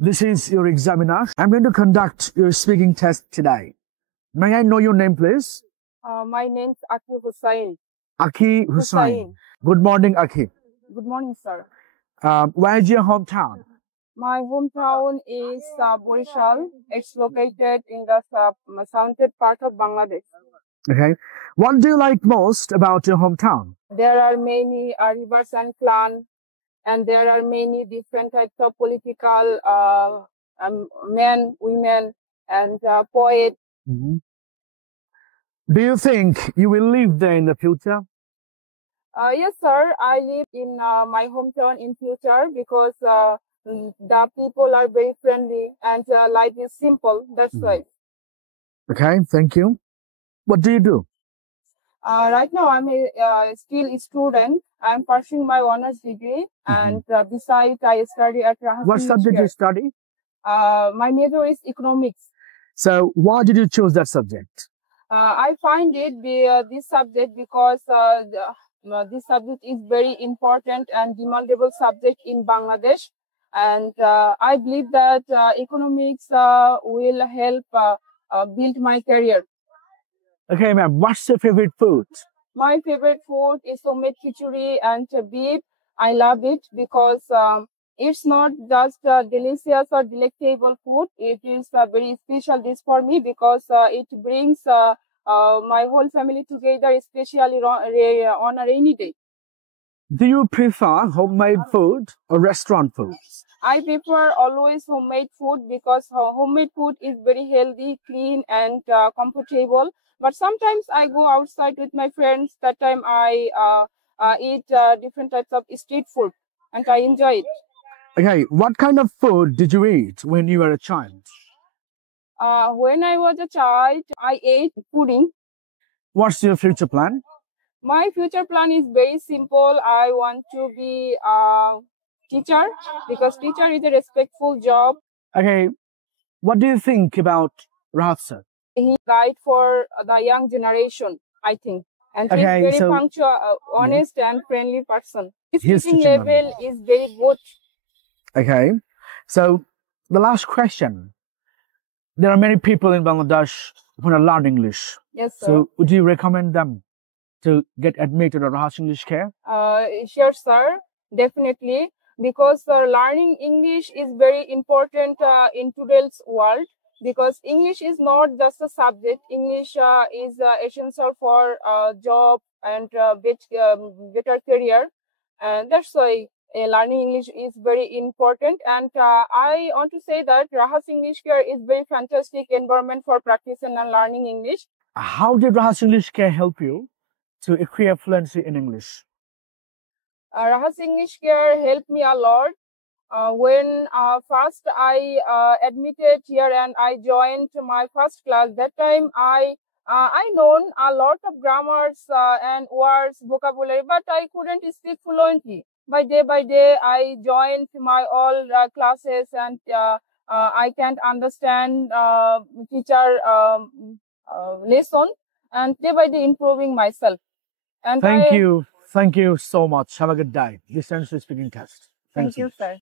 This is your examiner. I'm going to conduct your speaking test today. May I know your name, please? My name's Aki Hussain. Aki Hussain. Good morning, Aki. Good morning, sir. Where is your hometown? My hometown is Borishal. It's located in the southern part of Bangladesh. Okay. What do you like most about your hometown? There are many rivers and clans, and there are many different types of political men, women, and poets. Mm-hmm. Do you think you will live there in the future? Yes, sir. I live in my hometown in future because the people are very friendly and life is simple. That's why. Okay, thank you. What do you do? Right now, I'm still a student. I'm pursuing my honors degree, and besides, I study at Rahas. What subject do you study? My major is economics. So, why did you choose that subject? I find this subject because this subject is very important and demandable subject in Bangladesh, and I believe that economics will help build my career. Okay, ma'am, what's your favorite food? My favorite food is homemade khichdi and beef. I love it because it's not just delicious or delectable food. It is a very special dish for me because it brings my whole family together, especially on a rainy day. Do you prefer homemade food or restaurant food? I prefer always homemade food because homemade food is very healthy, clean, and comfortable. But sometimes I go outside with my friends. That time I eat different types of street food, and I enjoy it. Okay, what kind of food did you eat when you were a child? When I was a child, I ate pudding. What's your future plan? My future plan is very simple. I want to be a teacher because teacher is a respectful job. Okay, what do you think about Rahat sir? He guide for the young generation, I think. And he's very punctual, honest and friendly person. His teaching level is very good. Okay, so the last question. There are many people in Bangladesh who want to learn English. Yes, sir. So would you recommend them to get admitted at Rahat English Care? Sure, sir. Definitely. Because learning English is very important in today's world. Because English is not just a subject. English is essential for job and better career. And that's why learning English is very important. And I want to say that Rahat English Care is very fantastic environment for practicing and learning English. How did Rahat English Care help you to acquire fluency in English? Rahat English Care helped me a lot. When first I admitted here and I joined my first class, that time I known a lot of grammars and words, vocabulary, but I couldn't speak fluently. By day, I joined my all classes and I can't understand teacher lesson, and day by day improving myself. And Thank you so much. Have a good day. This ends the speaking test. Thank you, sir.